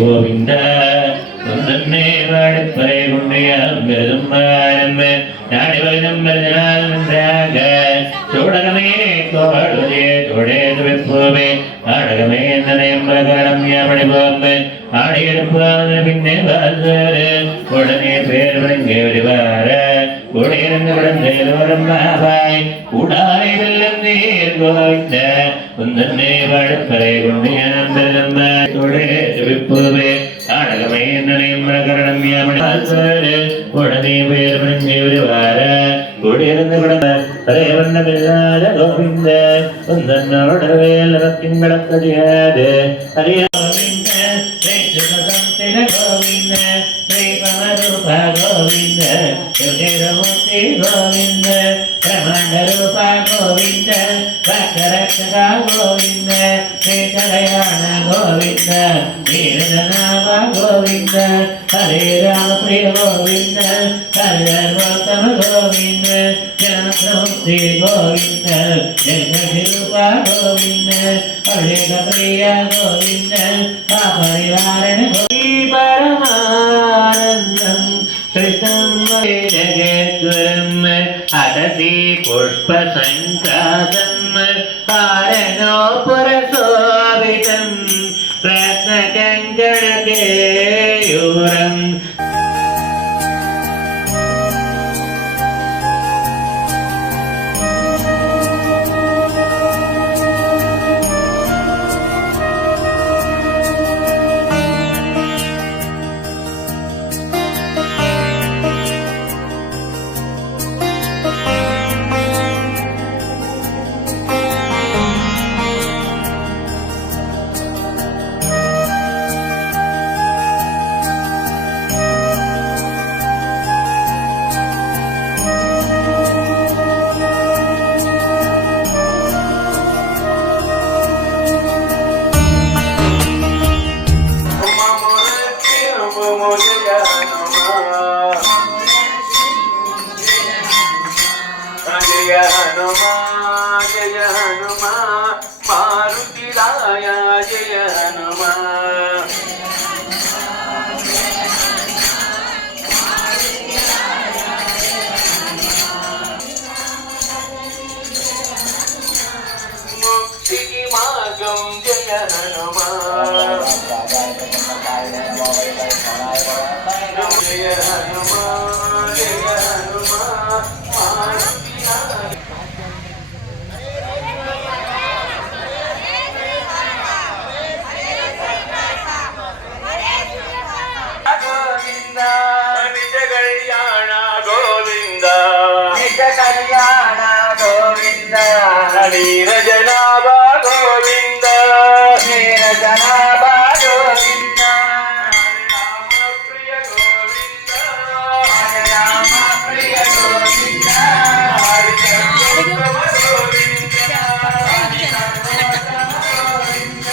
గోవింద తుందన్నే వాడిపై గుండెయారం నాడివైనం మరజనాగ చూడగమే తోడుదే తోడేదు విప్పువే ఆడగమే నరేంద్రగడం యాపడిపోంబే ஆடியிருப்பாத பின்னே வாசரு உடனே பேர் விளங்கி விடுவார கூடியிருந்து விடந்தேரோரம் மாவாய் கூடாரை வெள்ளம் நீர் கோவிந்த குந்தன்னே வாழப்பறை குண்டியம்பெரும்ப தொழே விப்புவே ஆடகமே நரேந்திரகரணம் யாமணி வாசரு உடனே பேர் விளங்கி விடுவார கூடியிருந்து விடந்த பரைவண்ணமில்லாத கோவிந்த குந்தன்னோட வேலவத்தின் விளக்கதியாது ஹரியா गोविंद श्री पवरूप गोविंद युगेरमूर्ति गोविंद ब्रह्मांड रूप गोविंद भक्तरक्षक गोविंद श्री कल्याण गोविंद वीरनाम गोविंद हरे राम प्रिय गोविंद सर्वोत्तम गोविंद जनमुक्ति गोविंद जगदीरूप गोविंद अभिषेक प्रिय गोविंद परिवारण परमानंदं कृतं जगद्गुरुम् अटति पुष्पसङ्कासं कारणोपुरशोभितं रत्नकङ्कणकेयूरम् जय हनुमान मारुति राया जय हनुमान मुक्ति की मार्गम जय हनुमान जय हनुमान कल्याण गोविंद नीरजनाभ गोविंद नीरजनाभ गोविंद राम प्रिय गोविंद राम प्रिय गोविंद हरिचंद्र गोविंद गोविंद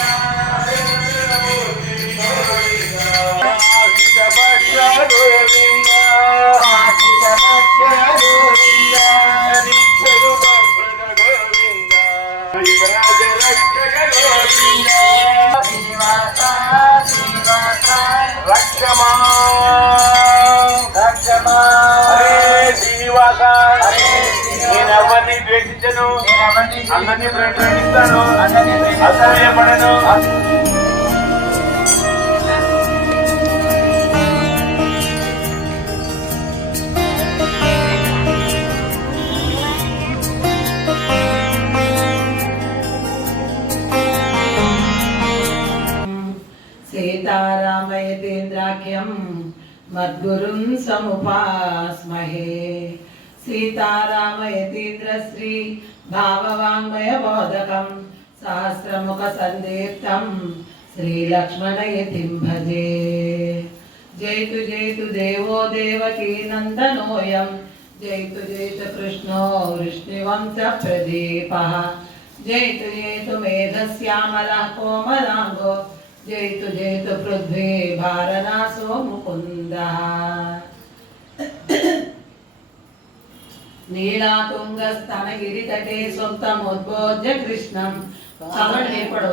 నేనెవరిని ద్వేషించను అందరినీ ప్రేమిస్తాను అసూయపడను सीतारामयतीन्द्राख्यं मद्गुरुं समुपास्महे सीतारामयतीन्द्रश्री भाववाङ्मयबोधकं सहस्रमुखसन्दीप्तं श्रीलक्ष्मणयतिं भजे जयतु देवो देवकी नन्दनोऽयं जयतु कृष्णो वृष्णिवंशप्रदीपः जयतु मेघश्यामलः कोमलाङ्गो जयतु पृथ्वी भारनासो मुकुन्दः नीलातुङ्गस्तनगिरितटे सुप्तमुद्बोध्य कृष्णं చదవండి మీరు కూడా.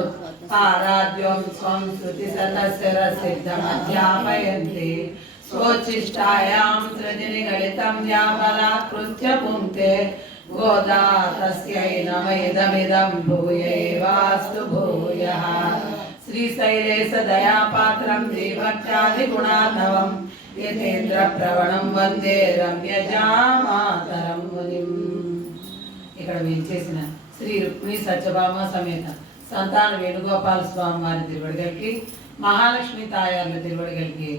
పారాద్యం స్వం శృతి సతస్ర సిద్ధమధ్యాపయంతి స్వోచ్ఛిష్టాయాం సృజని గళితం యాబలాకృత్య పుంక్తే గోదా తస్యై నమేదమిదం భూయైవాస్తు భూయః. శ్రీశైలేశ దయాపాత్రం శ్రీభక్త్యాది గుణార్ణవం యతేంద్ర ప్రవణం వందే రమ్యజామాతరం మునిం. ఇక్కడ వేయించేసిన శ్రీ రుక్మిణి సత్యభామ సమేత సంతాన వేణుగోపాల స్వామి వారి తిరువడిగలికి, మహాలక్ష్మి తాయార్ల తిరువడిగలికి,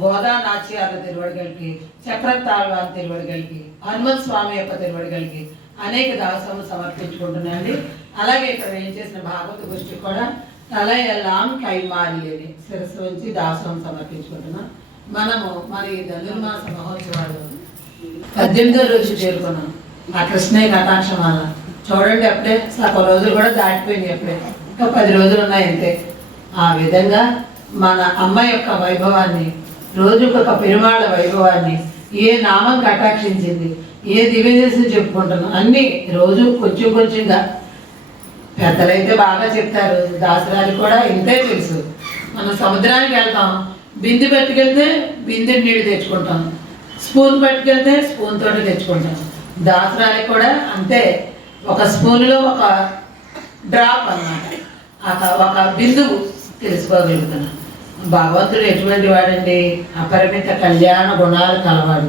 గోదా నాచ్యార్ల తిరువడిగలికి, చక్రతాళ్వారి తిరువడిగలికి, హనుమత్ స్వామి యొక్క తిరువడిగలికి అనేక దాసము సమర్పించుకుంటున్నాండి. అలాగే ఇక్కడ ఏం చేసిన భాగవత గోష్ఠి కూడా తల ఎల్లాం కైమారిలేని శిరస్సు నుంచి దాసం సమర్పించుకుంటున్నాం. మనము మరి ధనుర్మాస మహోత్సవాలు 18వ రోజు చేరుకున్నాం. ఆ కృష్ణయ్య కటాక్షమాల చూడండి, అప్పుడే సగం రోజులు కూడా దాటిపోయినాయి. అప్పుడే ఇంకా 10 రోజులు ఉన్నాయి అంతే. ఆ విధంగా మన అమ్మ యొక్క వైభవాన్ని, రోజుకొక పెరుమాళ వైభవాన్ని, ఏ నామం కటాక్షించింది, ఏ దివ్యదేశం చెప్పుకుంటున్నాం అన్నీ రోజు కొంచెం కొంచెంగా. పెద్దలైతే బాగా చెప్తారు, దాసరాలు కూడా ఇంతే తెలుసు. మనం సముద్రానికి వెళ్తాం, బిందె పట్టుకెళ్తే బిందె నీళ్ళు తెచ్చుకుంటాం, స్పూన్ పట్టుకెళ్తే స్పూన్ తోటి తెచ్చుకుంటాం. దాసరాలకు కూడా అంతే, ఒక స్పూన్లో ఒక డ్రాప్ అన్నమాట, ఒక బిందువు తెలుసుకోగలుగుతున్నాం. భగవంతుడు ఎటువంటి వాడండి, అపరిమిత కళ్యాణ గుణాలు కలవాడు.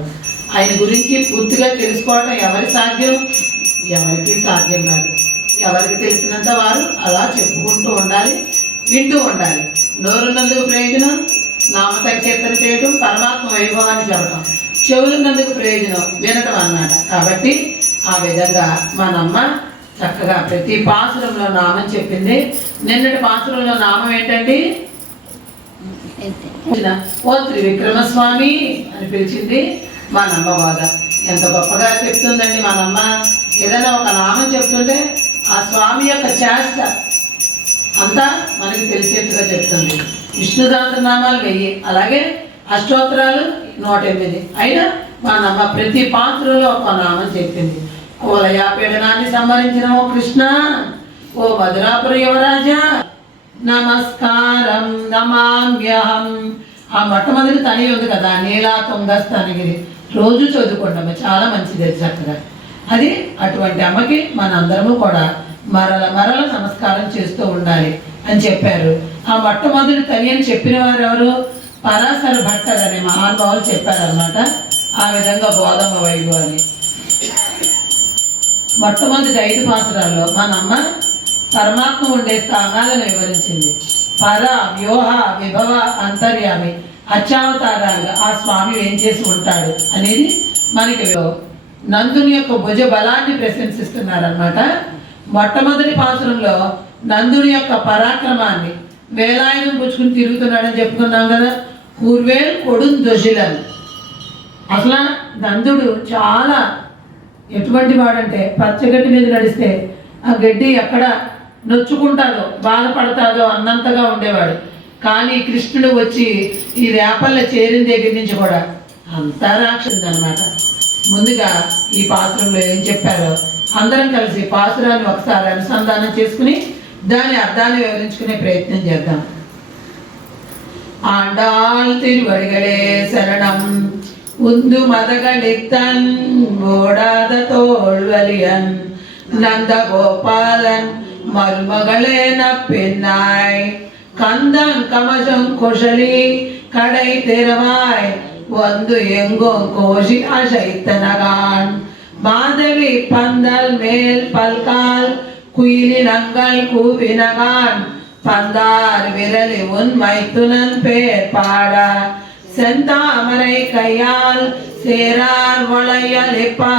ఆయన గురించి పూర్తిగా తెలుసుకోవటం ఎవరి సాధ్యం? ఎవరికి సాధ్యం కాదు. ఎవరికి తెలిసినంత వారు అలా చెప్పుకుంటూ ఉండాలి, వింటూ ఉండాలి. నోరున్నందుకు ప్రయోజనం నామ సంకీర్తన చేయటం, పరమాత్మ వైభవాన్ని చెప్పటం. చెవులున్నందుకు ప్రయోజనం వినటం అన్నమాట. కాబట్టి ఆ విధంగా మనమ్మ చక్కగా ప్రతి పాసురంలో నామం చెప్పింది. నిన్నటి పాసురంలో నామం ఏంటండి? ఓ త్రివిక్రమస్వామి అని పిలిచింది మనమ్మ బాధ. ఎంత గొప్పగా చెప్తుందండి మనమ్మ. ఏదైనా ఒక నామం చెప్తుంటే ఆ స్వామి యొక్క చేష్ట అంతా మనకి తెలిసేట్టుగా చెప్తుంది. విష్ణు సహస్రనామాలు 1000, అలాగే అష్టోత్తరాలు 108. అయినా మనమ్మ ప్రతి పాత్రలో ఒక నామం చెప్పింది. కోలయా పీడనాన్ని సంహరించిన ఓ కృష్ణ, ఓ మధురాపుర యువరాజా నమస్కారం నమామ్యహం. ఆ మొట్టమొదటి తని ఉంది కదా, నీలా తుంగస్తనగిరి, రోజు చదువుకుంటాము, చాలా మంచిది అది చక్కగా. అది అటువంటి అమ్మకి మనందరము కూడా మరల మరల నమస్కారం చేస్తూ ఉండాలి అని చెప్పారు. ఆ మొట్టమొదటి తని అని చెప్పిన వారు ఎవరు? పరాశర భట్టర్ అనే మహానుభావులు చెప్పారనమాట. ఆ విధంగా గోధుమ వైభవాన్ని మొట్టమొదటి 5 పాత్రల్లో మనమ్మ పరమాత్మ ఉండే స్థానాలను వివరించింది. పర, వ్యూహ, విభవ, అంతర్యామి, అత్యావతారాలుగా ఆ స్వామి ఏం చేసి ఉంటాడు అనేది మనకి నందుని యొక్క భుజ బలాన్ని ప్రశంసిస్తున్నారనమాట. మొట్టమొదటి పాత్రంలో నందుని యొక్క పరాక్రమాన్ని, వేలాయుధం పుచ్చుకుని తిరుగుతున్నాడని చెప్పుకున్నాం కదా. పూర్వేల్ కొడున్ దొజిలన్. అసలు నందుడు చాలా ఎటువంటి వాడంటే పచ్చగడ్డి మీద నడిస్తే ఆ గడ్డి ఎక్కడ నొచ్చుకుంటాదో బాధపడతాదో అన్నంతగా ఉండేవాడు. కానీ కృష్ణుడు వచ్చి ఈ రేపల్ల చేరిన దగ్గర నుంచి కూడా అంతా రాక్షసుడు అనమాట. ముందుగా ఈ పాత్రంలో ఏం చెప్పారో అందరం కలిసి పాసురాన్ని ఒకసారి అనుసంధానం చేసుకుని దాని అర్థాన్ని వివరించుకునే ప్రయత్నం చేద్దాం. ఆండాల్ తిరువడిగలే శరణం உந்து மதகளித்தன் ஓடாத தோல்வலியன் நந்த கோபாலன் மருமகளேன பெண்ணாய் கந்தன் கமஜம் குஷலி கடை திறவாய் வந்து எங்கும் கோஷி அசைத்தனகான் மாதவி பந்தல் மேல் பல்கால் குயிலினங்கள் கூவினகான் பந்தார் விரலி உன் மைத்துனன் பேர் பாடா செந்தாமரை கையால் சேரார் வளையலிப்பா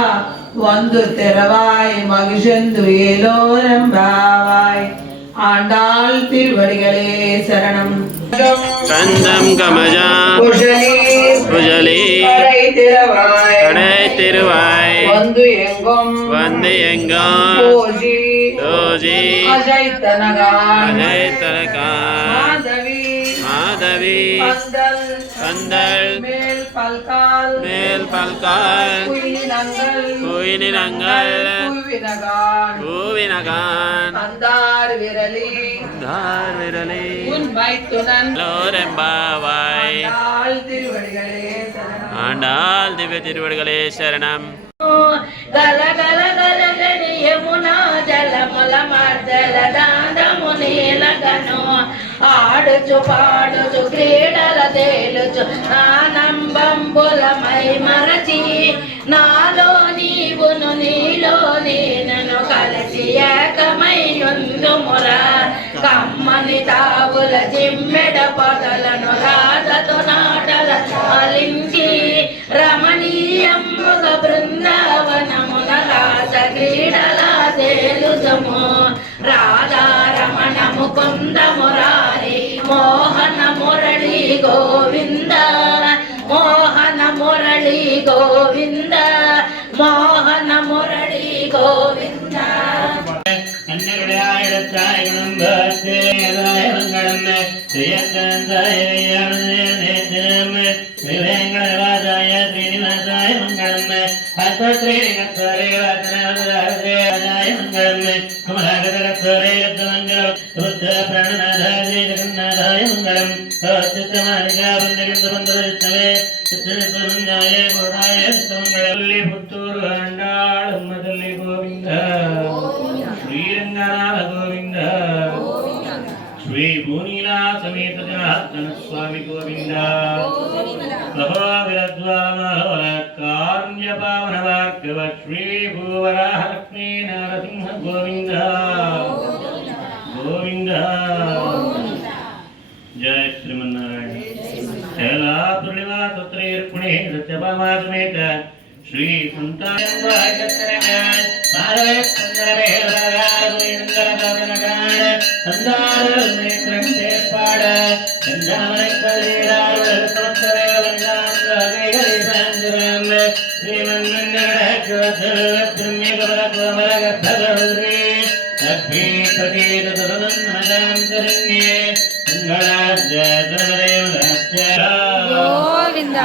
வந்து திறவாய் மகிஷந்து ஏலோரம்பாவாய். ஆண்டாள் திருவடிகளே சரணம். கந்தம் கமஜா குஜலி கடை திருவாய் வந்து எங்கும் தோஜி அஜைத்தனகா மாதவி மாதவி பந்தல் பந்தல் மேல் பல்கால் மேல் பல்கால் குயிலினங்கள் குயிலினங்கள் பூவினகான் பூவினகான் அந்தார் விரலி தார் விரலி உன் மைத்துனன் லோரெம்பாவாய் ஆண்டாள் திருவடிகளே சரணம். ஆண்டாள் திவ்ய திருவடிகளே சரணம். గల గల గల గడి యమునా జలముల మర్దల దాండము నీలగను ఆడుచు పాడుచు క్రీడల తేలుచు ఆనంబంబుల మై మరచి నాలో నీవును నీలో నేనను కలిసి ఏకమై ఉందుమురా కమ్మని తావుల చిమ్మెడ పొదలను రాధతో నాటల అలించి రమణీయముగ బృందావనమున రాస క్రీడల తేలుదము రాధారమణ ముకుంద మురారి మోహన మురళి గోవింద మోహన మురళి గోవింద మోహన మురళి గోవింద அன்னருடையாயிரத்தாய் குணம்பத்தேதாய மங்களம் ஸ்ரீயக்காந்தாய வையானேத்திரம் ஸ்ரீவேங்கடவாதாய ஸ்ரீனிவாசாய மங்களம் அத்வத்ரீகத்வரேவாத்தனாதாய மங்களம் கமலாகதரத்வரேகத்வமங்கலம் ருத்ர பிரணநாதாய ஸ்ரீ ஜெகநாதாய மங்களம் சத்யமானிகா வந்தகந்தவந்தவஸ்தவே சித்தஸ்வரங்காய கோடாய மங்களம் புத்தூர் ஆண்டாள் மதல்லி கோவிந்த శ్రీరంగనాథ గోవింద శ్రీ భూనీలా సమేత జనార్దన స్వామి గోవింద కారుణ్య పావన భార్గవ శ్రీ భూవరాహ లక్ష్మీ నరసింహ గోవింద గోవింద జయ శ్రీమన్నారాయణ శైలాపురివా తత్రేర్పుణే సత్యభామా సమేత శ్రీ గోవింద